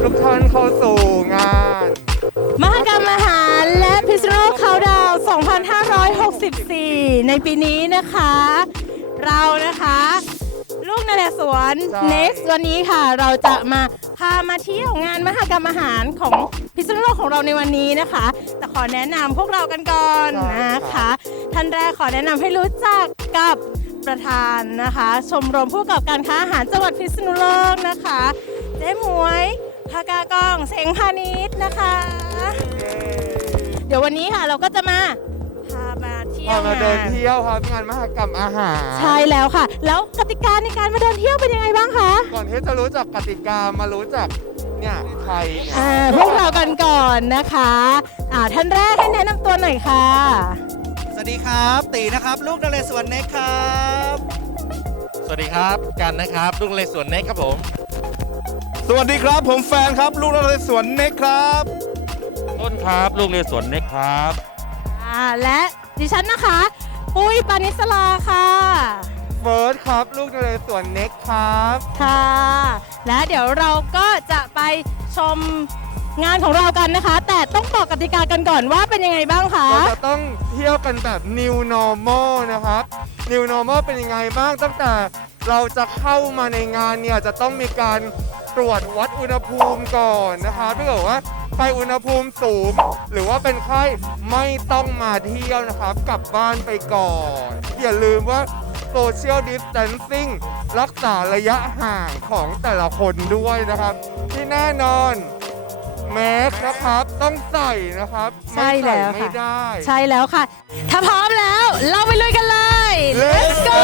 ทุกท่านเข้าสู่งานมหกรรมอาหารและพิษณุโลกเขาดาวน์2564 ในปีนี้นะคะ เรานะคะลูกนเรศวร Next วันนี้ค่ะเราจะพามาเที่ยวงานมหกรรมอาหารของพิษณุโลกของเราในวันนี้นะคะแต่ขอแนะนำพวกเรากันก่อนนะคะท่านแรกขอแนะนำให้รู้จักกับประธานนะคะชมรมผู้ประกอบการค้าอาหารจังหวัดพิษณุโลกนะคะเจ๊หมวยภากากองเสงพาณิชย์นะคะเดี๋ยววันนี้ค่ะเราก็จะมาเที่ยวมาเดินเที่ยวครับงานมหกรรมอาหารใช่แล้วค่ะแล้วกติกาในการมาเดินเที่ยวเป็นยังไงบ้างคะก่อนที่จะรู้จักกติกามารู้จักเนี่ยใครพวกเรากันก่อนนะคะท่านแรกให้แนะนำตัวหน่อยค่ะสวัสดีครับตีนะครับลูกนเรศวรเน็กครับสวัสดีครับกันนะครับลูกนเรศวรเน็กครับผมสวัสดีครับผมแฟนครับลูกนเรศวรเน็กครับต้นครับลูกนเรศวรเน็กครับและดิฉันนะคะปุ้ยปานิสลาค่ะเฟิร์สครับลูกนเรศวรเน็กครับค่ะและเดี๋ยวเราก็จะไปชมงานของเรากันนะคะแต่ต้องบอกกติกากันก่อนว่าเป็นยังไงบ้างคะเราจะต้องเที่ยวกันแบบ New Normal นะครับ New Normal เป็นยังไงบ้างตั้งแต่เราจะเข้ามาในงานเนี่ยจะต้องมีการตรวจวัดอุณหภูมิก่อนนะคะถ้าเกิดว่าไปอุณหภูมิสูงหรือว่าเป็นไข้ไม่ต้องมาเที่ยวนะครับกลับบ้านไปก่อนอย่าลืมว่า Social Distancing รักษาระยะห่างของแต่ละคนด้วยนะครับที่แน่นอนแมสนะครับต้องใส่นะครับใช่แล้วไม่ได้ใช่แล้วค่ะถ้าพร้อมแล้วเราไปลุยกันเลย Let's go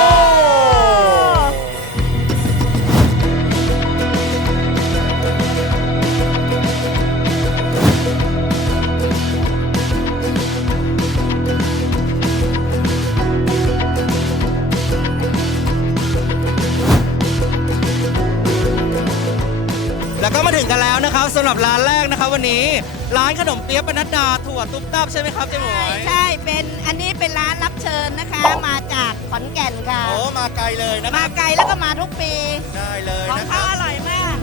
แล้วก็มาถึงกันแล้วนะครับสำหรับร้านแรกนะครับวันนี้ร้านขนมเปี๊ยะปนัดดาถั่วตุ๊บตับใช่ไหมครับเจ๊หมวยใช่อันนี้เป็นร้านรับเชิญนะคะมาจากขอนแก่นค่ะโอ้มาไกลเลยนะมาไกลแล้วก็มาทุกปีได้เลยของเขาอร่อยมาก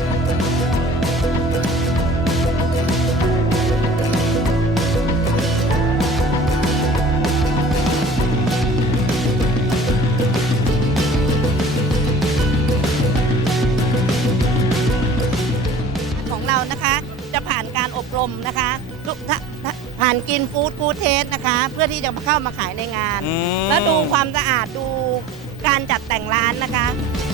นะคะจะผ่านการอบรมนะคะผ่านกินฟู้ดเทสนะคะเพื่อที่จะเข้ามาขายในงานแล้วดูความสะอาดดูการจัดแต่งร้านนะคะ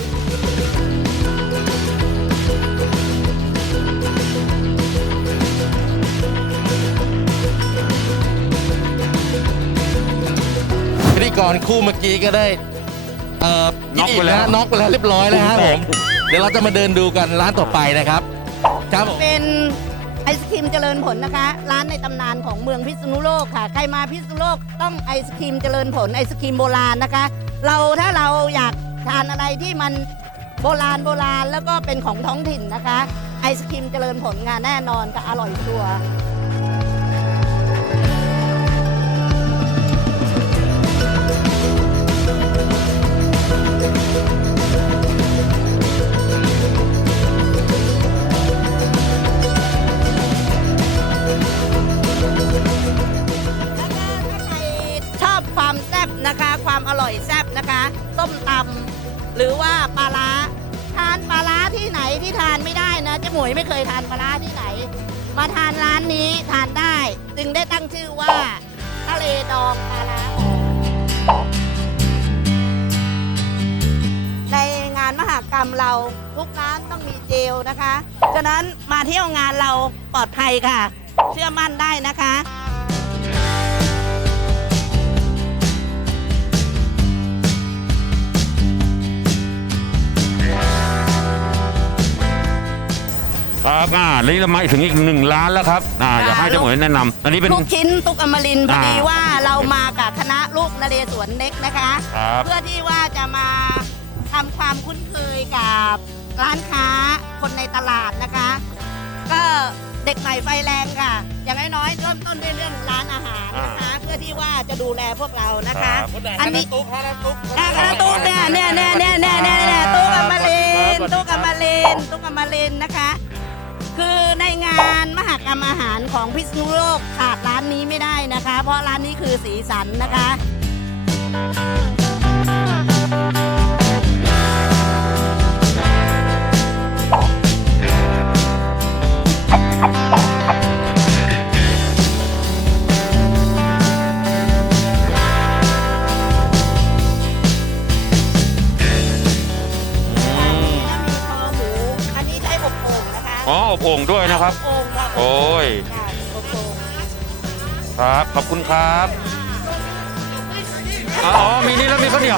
พิธีกรคู่เมื่อกี้ก็ได้น็อกไปแล้วเรียบร้อยแล้วครับผมเดี๋ยวเราจะมาเดินดูกันร้านต่อไปนะครับเป็นไอศครีมเจริญผลนะคะร้านในตำนานของเมืองพิษณุโลกค่ะใครมาพิษณุโลกต้องไอศครีมเจริญผลไอศครีมโบราณนะคะถ้าเราอยากทานอะไรที่มันโบราณแล้วก็เป็นของท้องถิ่นนะคะไอศครีมเจริญผลงานแน่นอนค่ะอร่อยชัวร์นะคะความอร่อยแซ่บนะคะส้มตำหรือว่าปลาร้าทานปลาร้าที่ไหนที่ทานไม่ได้นะเจ๊หมวยไม่เคยทานปลาร้าที่ไหนมาทานร้านนี้ทานได้จึงได้ตั้งชื่อว่าทะเลดองปลาร้าในงานมหกรรมเราทุกร้านต้องมีเจลนะคะฉะนั้นมาเที่ยวงานเราปลอดภัยค่ะเชื่อมั่นได้นะคะครับนี่เรามาถึงอีก1 ร้านแล้วครับอยากให้เจ๊หมวยแนะนำอันนี้เป็นลูกชิ้นตุ๊กอมรินทร์พอดีว่าเรามากับคณะลูกนเรศวรเน็กนะคะเพื่อที่ว่าจะมาทำความคุ้นเคยกับร้านค้าคนในตลาดนะคะก็เด็กใหม่ไฟแรงค่ะอย่างน้อยๆเริ่มต้นด้วยเรื่องร้านอาหารนะคะเพื่อที่ว่าจะดูแลพวกเรานะคะอันนี้ตุ๊กเนี่ยตุ๊กอมรินทร์นะคะคือในงานมหกรรมอาหารของพิษณุโลกขาดร้านนี้ไม่ได้นะคะ เพราะร้านนี้คือสีสันนะคะ มีคอหมู อันนี้ใช้อบโอ่งนะคะอ๋ออบโอ่งด้วยนะครับอบโอ่งค่ะโอ้ยค่ะอบโอ่งครับ ขอบคุณครับอ๋อ มีนี่แล้วมีข้าวเหนียว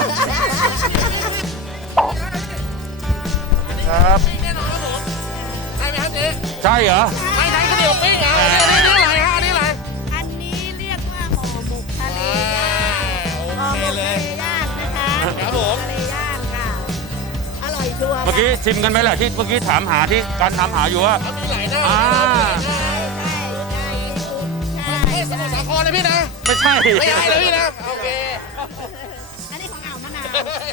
ครับใช่เหรออันนี้เรียกว่าห่อหมกทะเลย่างห่อหมกทะเลย่างนะคะครับผมทะเลย่างค่ะ อร่อยชัวร์เมื่อกี้ชิมกันไหมล่ะที่เมื่อกี้ถามหาที่การถามหาอยู่ว่าอ่าสมุทรสาครไม่ใช่อันนี้ของอ่าวมะนาว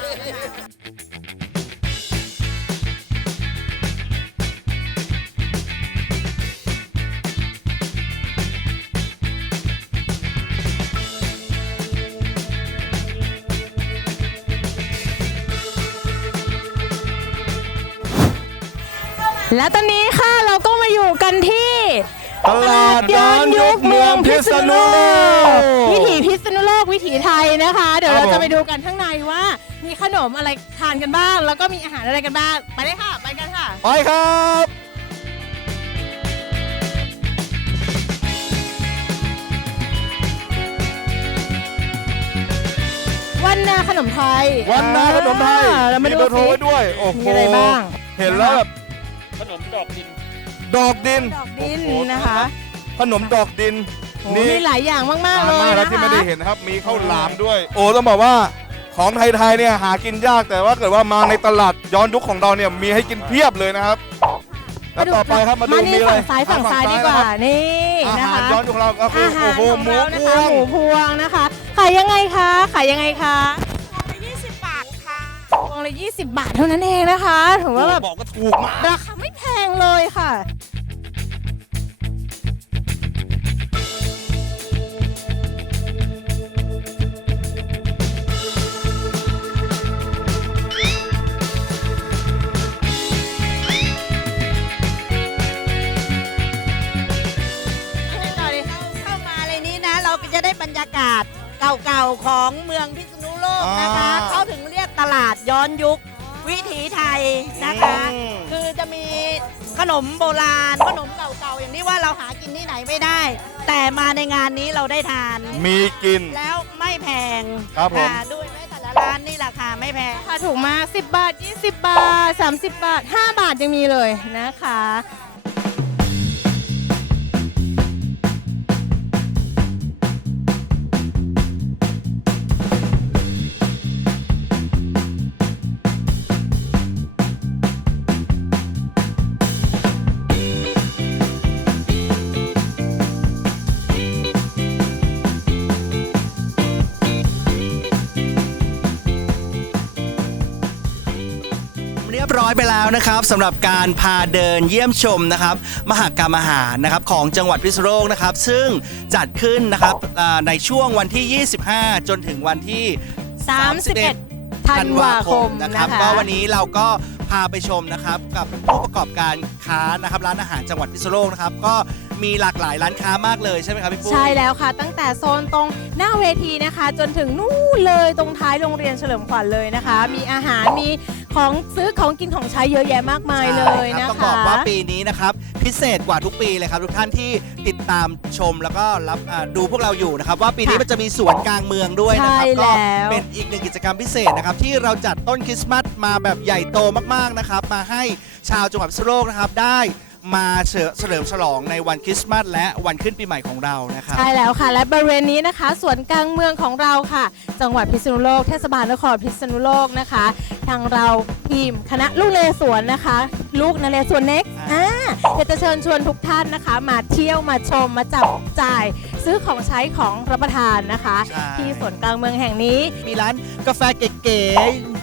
และตอนนี้ค่ะเราก็มาอยู่กันที่ตลาดย้อนยุคเมืองพิษณุโลกวิถีพิษณุโลกวิถีไทยนะคะ เดี๋ยวครับเราผมจะไปดูกันข้างในว่ามีขนมอะไรทานกันบ้าง แล้วก็มีอาหารอะไรกันบ้างไปเลยค่ะ ไปกันค่ะไปครับวันนาขนมไทยวันนาขนมไทยเรามามีดูเบอร์โทรสิไว้ด้วย โอ้โหมีอะไรบ้างเห็นแล้วแบบขนมดอกดินดอกดินดอกดินนะคะขนมดอกดินโอ้มีหลายอย่างมากๆนานเลยมากแล้วนะที่คะไม่ได้เห็นนะครับ มีข้าวหลามด้วย โอ้ต้องบอกว่าของไทยๆเนี่ยหากินยากแต่ว่าเกิดว่ามาในตลาดย้อนยุคของเราเนี่ยมีให้กินเพียบเลยนะครับ แล้วต่อไปครับมาดูนี่อะไรฝั่งซ้ายดีกว่านะครับนี่อานะหารคะย้อนยุคของเราก็คืออาหารโอ้โหของหมูเราพนะคะวงหมูพวงนะคะขายยังไงคะขายยังไงคะ 20 บาทค่ะพวงละ20 บาทเท่านั้นเองนะคะถือว่าแบบบอกก็ถูกมากราคาไม่แพงเลยค่ะเข้ามาในนี้นะ เราก็จะได้บรรยากาศเก่าๆของเมืองพิษณุโลกนะคะ เขาถึงเรียกตลาดย้อนยุควิถีไทยนะคะ คือจะมีขนมโบราณ ขนมเก่าๆ อย่างที่ว่าเราหากินที่ไหนไม่ได้ แต่มาในงานนี้เราได้ทานมีกินแล้วไม่แพงครับผมะด้วยไหมแต่ละร้านนี่ราคาไม่แพงค่ะถูกมาก10 บาท 20 บาท 30 บาท 5 บาทยังมีเลยนะคะเรียบร้อยไปแล้วนะครับสำหรับการพาเดินเยี่ยมชมนะครับมหกรรมอาหารนะครับของจังหวัดพิษณุโลกนะครับซึ่งจัดขึ้นนะครับในช่วงวันที่ 25 จนถึงวันที่ 31 ธันวาคมนะนะคคะรับก็วันนี้เราก็พาไปชมนะครับกับผู้ประกอบการค้านะครับร้านอาหารจังหวัดพิษณุโลกนะครับก็มีหลากหลายร้านค้ามากเลยใช่ไหมครับพี่ปุ้ยใช่แล้วค่ะ ตั้งแต่โซนตรงหน้าเวทีนะคะ จนถึงนู่นเลยตรงท้ายโรงเรียนเฉลิมขวัญเลยนะคะ มีอาหารมีของซื้อของกินของใช้เยอะแยะมากมายเลยนะต้องคะบอกว่าปีนี้นะครับพิเศษกว่าทุกปีเลยครับทุกท่านที่ติดตามชมแล้วก็รับดูพวกเราอยู่นะครับว่าปีนี้มันจะมีสวนกลางเมืองด้วยนะครับใช่ก็แล้วเป็นอีกหนึ่งกิจกรรมพิเศษนะครับที่เราจัดต้นคริสต์มาสมาแบบใหญ่โตมากๆนะครับมาให้ชาวจังหวัดพิษณุโลกนะครับได้มาเฉลิมฉลองในวันคริสต์มาสและวันขึ้นปีใหม่ของเรานะครับใช่แล้วค่ะ และบริเวณนี้นะคะสวนกลางเมืองของเราค่ะ จังหวัดพิษณุโลกเทศบาลนครพิษณุโลกนะคะ ทางเราทีมคณะลูกนเรศวรนะคะ ลูกนเรศวรเน็กอยากจะเชิญชวนทุกท่านนะคะ มาเที่ยวมาชมมาจับจ่าย ซื้อของใช้ของรับประทานนะคะใช่ที่สวนกลางเมืองแห่งนี้มีร้านกาแฟเก๋ๆ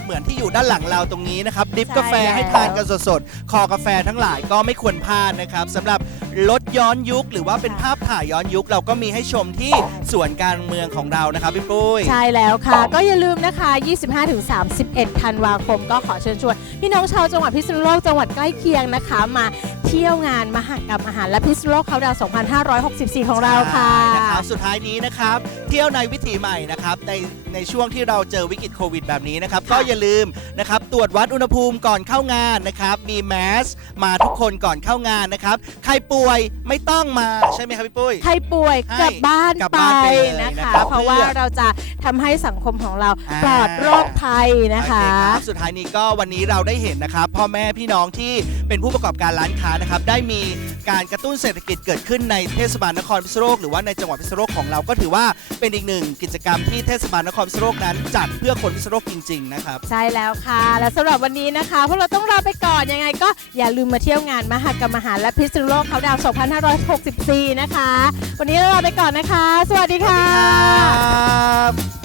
เหมือนที่อยู่ด้านหลังเราตรงนี้นะครับดริฟใช่กาแฟให้แล้วทานกันสดๆคอกาแฟทั้งหลายก็ไม่ควรพลาดนะครับสำหรับรถย้อนยุคหรือว่าเป็นภาพถ่ายย้อนยุคเราก็มีให้ชมที่สวนการเมืองของเรานะครับพี่ปุ้ยใช่แล้วค่ะ ก็อย่าลืมนะคะ 25-31 ธันวาคมก็ขอเชิญชวนพี่น้องชาวจังหวัดพิษณุโลกจังหวัดใกล้เคียงนะคะ มาเที่ยวงานมหกรรมอาหารและพิษณุโลกเขาดาว 2564 ของเราค่ะใช่นะครับสุดท้ายนี้นะครับเที่ยวในวิถีใหม่นะครับในช่วงที่เราเจอวิกฤตโควิดแบบนี้นะครับก็อย่าลืมนะครับตรวจวัดอุณหภูมิก่อนเข้างานนะครับมีแมสมาทุกคนก่อนเข้างานนะครับใครป่วยไม่ต้องมาใช่ไหมครับพี่ปุ้ยใครป่วยให้กลับบ้านกลับไปบ้านไปเลยนะนะคะครับเพราะว่าเราจะทำให้สังคมของเราปลอดโรคภัยนะคะโอเคครับสุดท้ายนี้ก็วันนี้เราได้เห็นนะครับพ่อแม่พี่น้องที่เป็นผู้ประกอบการร้านค้านะครับได้มีการกระตุ้นเศรษฐกิจเกิดขึ้นในเทศบาลนครพิษณุโลกหรือว่าในจังหวัดพิษณุโลกของเราก็ถือว่าเป็นอีกหนึ่งกิจกรรมที่เทศบาลนครพิษณุโลกนั้นจัดเพื่อคนพิษณุโลกจริงๆนะครับใช่แล้วค่ะ และสำหรับวันนี้นะคะพวกเราต้องลาไปก่อนยังไงก็อย่าลืมมาเที่ยวงานมหกรรมอาหารและพิษณุโลกเขาดาว 2564 นะคะ วันนี้เราลาไปก่อนนะคะ สวัสดีค่ะครับ